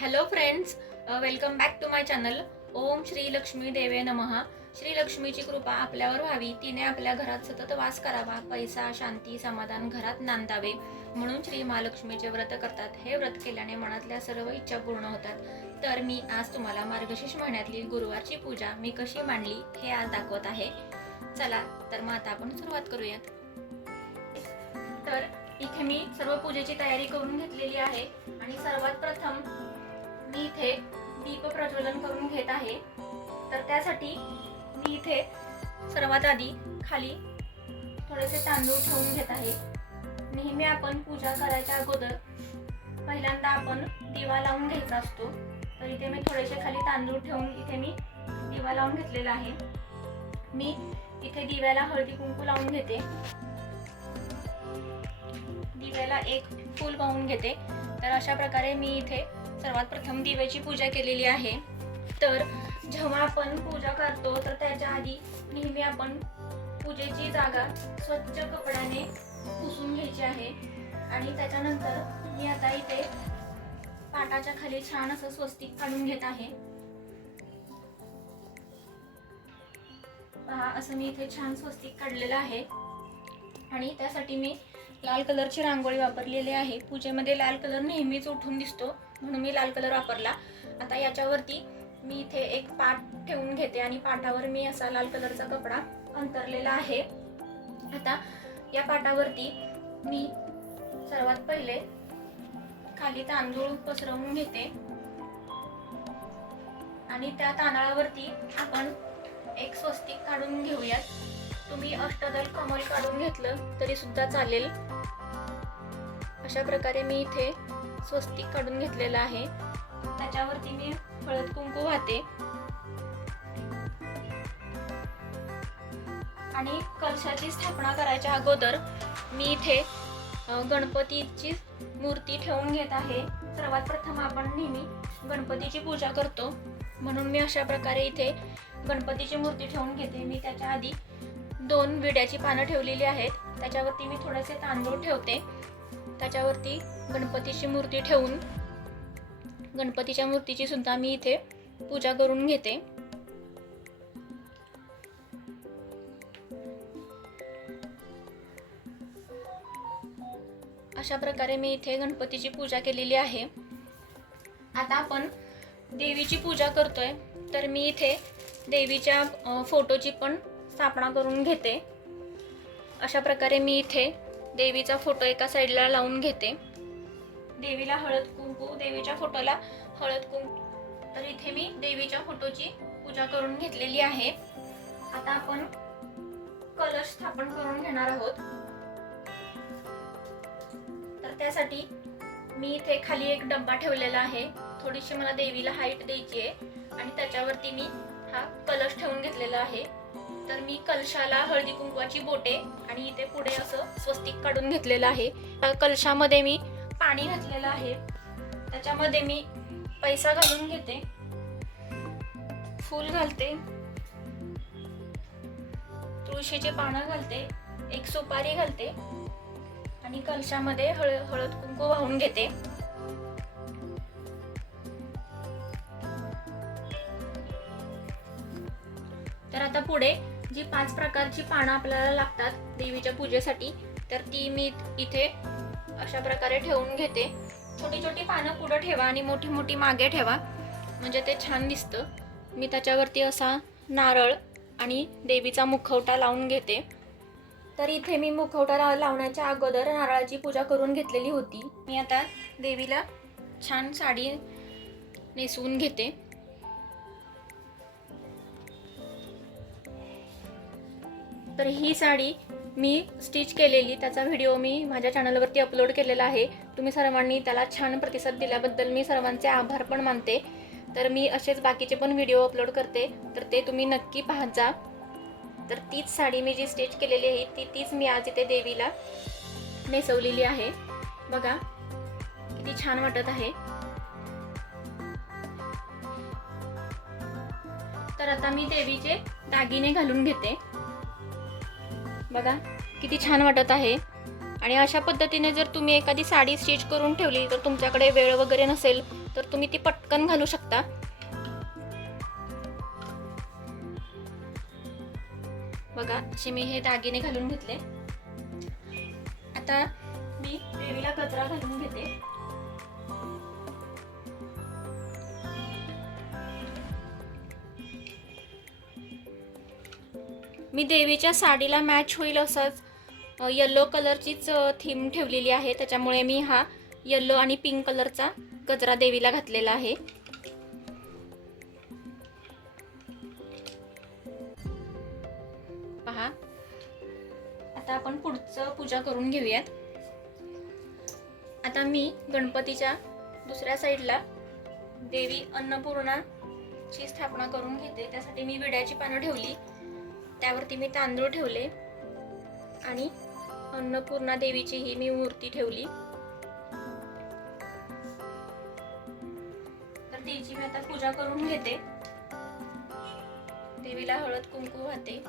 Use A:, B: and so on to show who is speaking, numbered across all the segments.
A: Hello friends welcome back to my channel Om Shri Lakshmi देवे नमः. श्री लक्ष्मीची कृपा आपल्यावर व्हावी. तिने आपल्या घरात सतत वास करावा. पैसा शांती समाधान घरात नांदावे. म्हणून श्री महालक्ष्मीचे व्रत करतात. हे व्रत केल्याने मनातल्या सर्व इच्छा पूर्ण होतात. तर मी आज तुम्हाला मार्गशीर्ष महिन्यातली गुरुवारची पूजा मी कशी मांडली हे आज दाखवत आहे. चला तर मग आता आपण सुरुवात करूयात. तर इथे मी सर्व पूजेची तयारी करून घेतलेली आहे. आणि सर्वात प्रथम मी इथे दीप प्रज्वलन करून घेत आहे. तर त्यासाठी मी इथे सर्वात आधी खाली थोडेसे तांदूळ ठेवून घेत आहे. नेहमी आपण पूजा करायच्या अगोदर पहिल्यांदा आपण दिवा लावून घ्यायचा असतो. तर इथे मी थोडेसे खाली तांदूळ ठेवून इथे मी दिवा लावून घेतलेला आहे. मी इथे दिव्याला हळदी कुंकू लावून घेते. दिव्याला एक फूल वाहून घेते. तर अशा प्रकारे मी इथे सर्वात प्रथम दिव्याची पूजा केलेली आहे. तर जेव्हा आपण पूजा करतो तर त्याच्या आधी नेहमी आपण पूजेची जागा स्वच्छ कपड्याने पुसून घ्यायची आहे. आणि त्याच्यानंतर मी आता इथे पाटाच्या खाली छान असं स्वस्तिक काढून घेत आहे. पहा असं मी इथे छान स्वस्तिक काढलेलं आहे. आणि त्यासाठी मी लाल कलरची रांगोळी वापरलेली आहे. पूजेमध्ये लाल कलर नेहमीच उठून दिसतो. म्हणून मी लाल कलर वापरला. आता याच्यावरती मी इथे एक पाट ठेवून घेते आणि पाटावर मी असा लाल कलरचा कपडा अंतरलेला आहे. आता या पाटावरती मी सर्वात पहिले खाली तांदूळ पसरवून घेते. आणि त्या तांदळावरती आपण एक स्वस्तिक काढून घेऊयात. तुम्ही अष्टदल कमल काढून घेतलं तरी सुद्धा चालेल. अशा प्रकारे मी इथे स्वस्तिक काढून घेतलेलं आहे. त्याच्यावरती मी हळद कुंकू वाहते. आणि कलशाची स्थापना करायच्या अगोदर मी इथे गणपतीची मूर्ती ठेवून घेत आहे. सर्वात प्रथम आपण नेहमी गणपतीची पूजा करतो. म्हणून मी अशा प्रकारे इथे गणपतीची मूर्ती ठेवून घेते. मी त्याच्या आधी दोन विड्याची पानं ठेवलेली आहेत. त्याच्यावरती मी थोडेसे तांदूळ ठेवते. त्याच्यावरती गणपतीची मूर्ती ठेवून गणपतीच्या मूर्तीची सुद्धा मी इथे पूजा करून घेते. अशा प्रकारे मी इथे गणपतीची पूजा केलेली आहे. आता आपण देवीची पूजा करतोय तर मी इथे देवीच्या फोटोची पण स्थापना करून घेते. अशा प्रकारे मी इथे देवीचा फोटो एका साईडला लावून घेते. देवीला हळद कुंकू देवीच्या फोटोला हळद कुंकू. तर इथे मी देवीच्या फोटोची पूजा करून घेतलेली आहे. आता आपण कलश स्थापन करून घेणार आहोत. तर त्यासाठी मी इथे खाली एक डब्बा ठेवलेला आहे. थोडीशी मला देवीला हाईट द्यायची आहे. आणि त्याच्यावरती मी हा कलश ठेवून घेतलेला आहे. तर मी कलशाला हळदी कुंकवाची बोटे आणि इथे पुढे असं स्वस्तिक काढून घेतलेलं आहे. त्या कलशामध्ये मी पाणी घातलेलं आहे. त्याच्यामध्ये मी पैसा घालून घेते. फूल घालते. तुळशीचे पानं घालते. एक सुपारी घालते. आणि कलशामध्ये हळ हळद कुंकू वाहून घेते. तर आता पुढे जी पाच प्रकारची पानं आपल्याला लागतात देवीच्या पूजेसाठी तर ती मी इथे अशा प्रकारे ठेवून घेते. छोटी छोटी पानं पुढं ठेवा आणि मोठी मोठी मागे ठेवा. म्हणजे ते छान दिसतं. मी त्याच्यावरती असा नारळ आणि देवीचा मुखवटा लावून घेते. तर इथे मी मुखवटा लावण्याच्या अगोदर नारळाची पूजा करून घेतलेली होती. मी आता देवीला छान साडी नेसवून घेते. तर ही साडी मी स्टिच केलेली त्याचा व्हिडिओ मी माझ्या चॅनलवरती अपलोड केलेला आहे. तुम्ही सर्वांनी त्याला छान प्रतिसाद दिल्याबद्दल मी सर्वांचे आभार पण मानते. तर मी असेच बाकीचे पण व्हिडिओ अपलोड करते. तर ते तुम्ही नक्की पाहत जा तर तीच साडी मी जी स्टिच केलेली आहे ती तीच मी आज इथे देवीला नेसवलेली आहे. बघा किती छान वाटत आहे. तर आता मी देवीचे दागिने घालून घेते. बघा किती छान वाटत आहे. आणि अशा पद्धतीने जर तुम्ही एखादी साडी स्टिच करून ठेवली तर तुमच्याकडे वेळ वगैरे नसेल तर तुम्ही ती पटकन घालू शकता. बघा असे मी हे दागिने घालून घेतले. आता मी देवीला गजरा घालून घेते. मी देवीच्या साडीला मॅच होईल असंच यल्लो कलरचीच थीम ठेवलेली आहे. त्याच्यामुळे मी हा यल्लो आणि पिंक कलरचा गजरा देवीला घातलेला आहे. पहा. आता आपण पुढचं पूजा करून घेऊयात. आता मी गणपतीच्या दुसऱ्या साईडला देवी अन्नपूर्णाची स्थापना करून घेते. त्यासाठी मी विड्याची पानं ठेवली. त्यावरती मी तांदूळ ठेवले आणि अन्नपूर्णा देवीची ही मी मूर्ती ठेवली. तर तिची मी आता पूजा करून घेते. देवीला हळद कुंकू वाहते.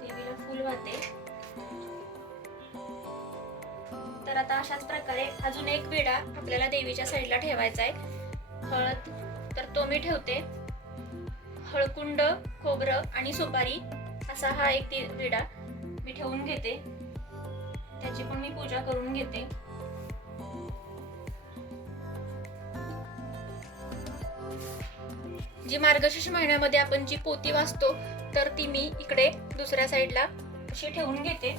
A: देवीला फुल वाहते. तर आता अशाच प्रकारे अजून एक विडा आपल्याला देवीच्या साईडला ठेवायचा आहे. हळद तर तो मी ठेवते. हळकुंड खोबरं आणि सुपारी असा हा एक ती विडा मी ठेवून घेते. त्याची पण मी पूजा करून घेते. जी मार्गशीर्ष महिन्यामध्ये आपण जी पोती वाचतो तर ती मी इकडे दुसऱ्या साईडला अशी ठेवून घेते.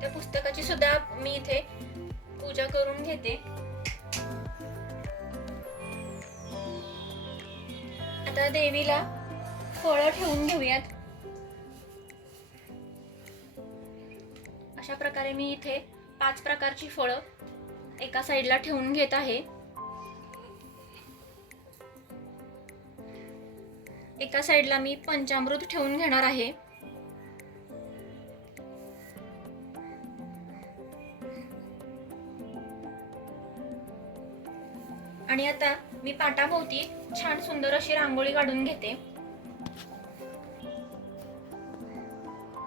A: त्या पुस्तकाची सुद्धा मी इथे पूजा करून घेते. आता देवीला फळं ठेवून घेऊयात. अशा प्रकारे मी इथे पाच प्रकारची फळं एका साईडला ठेवून घेत आहे. एका साईडला मी पंचामृत ठेवून घेणार आहे. आणि आता मी पाटाभोवती छान सुंदर अशी रांगोळी काढून घेते.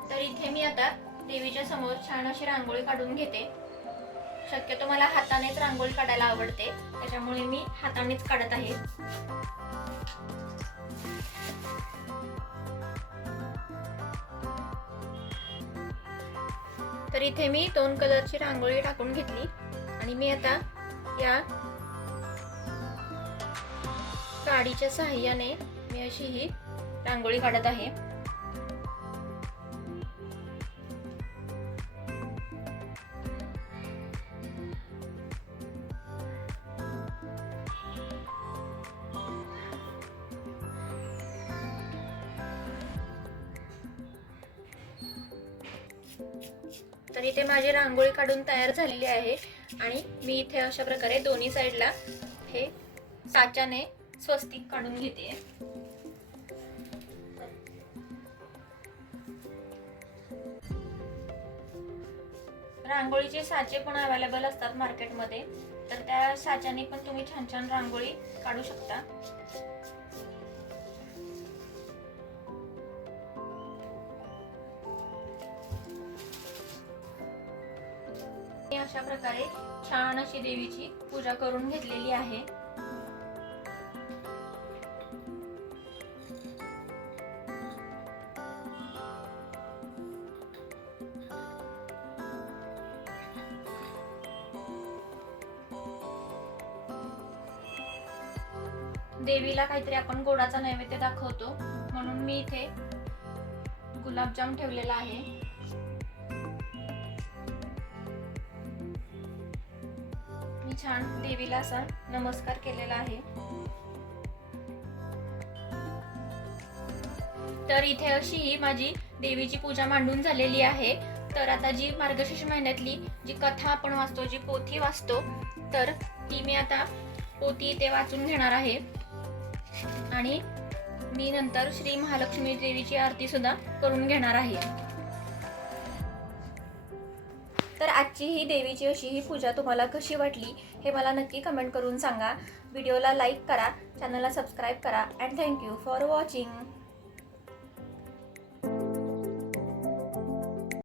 A: तर इथे मी आता देवीच्या समोर छान अशी रांगोळी काढून घेते. शक्यतो मला हातानेच रांगोळी काढायला आवडते. त्याच्यामुळे मी हातानेच काढत आहे. तर इथे मी दोन कलरची रांगोळी टाकून घेतली. आणि मी आता या काडीच्या सहाय्याने मी अशी ही रांगोळी काढत आहे. तर इथे माझी रांगोळी काढून तयार झालेली आहे आणि मी इथे अशा प्रकारे दोन्ही साईडला हे साच्याने स्वस्तिक काढून घेते. रांगोळीचे साचे पण अवेलेबल असतात मार्केटमध्ये तर त्या साच्याने पण तुम्ही छान छान रांगोळी काढू शकता. मी अशा प्रकारे छान अशी देवीची पूजा करून घेतलेली आहे. देवीला काहीतरी आपण गोडाचा नैवेद्य दाखवतो. म्हणून मी इथे गुलाबजाम ठेवलेला आहे. मी छान देवीला असा नमस्कार केलेला आहे. तर इथे अशी ही माझी देवीची पूजा मांडून झालेली आहे. तर आता जी मार्गशीर्ष महिन्यातली जी कथा आपण वाचतो जी पोथी वाचतो तर ती मी आता पोथी इथे वाचून घेणार आहे. आणि मी नंतर श्री महालक्ष्मी देवीची आरती सुद्धा करून घेणार आहे. तर आजची ही देवीची अशी ही पूजा तुम्हाला कशी वाटली हे मला नक्की कमेंट करून सांगा. व्हिडिओला लाईक करा चॅनलला सबस्क्राईब करा अँड थँक्यू फॉर वॉचिंग